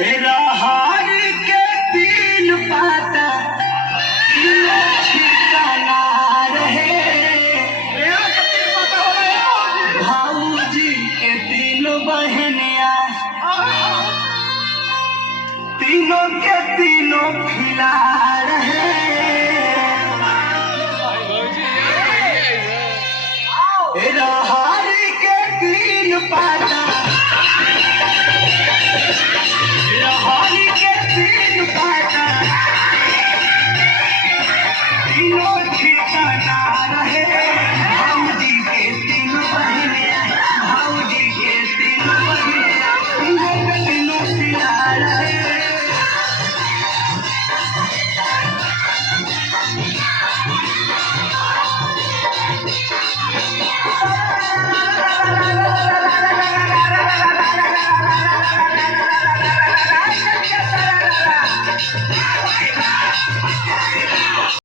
रहर के तीन पाता तीनों ठिकाना रहे। भाऊजी के तीन बहनिया तीनों के तीनों खिला रहे। रहर के तीन पाता रहर के तीन पाता तीनों ठिकाना रहे। भाऊजी के तीन बहनिया भाऊजी के तीन बहनिया तीनों के तीनों खिला रहे।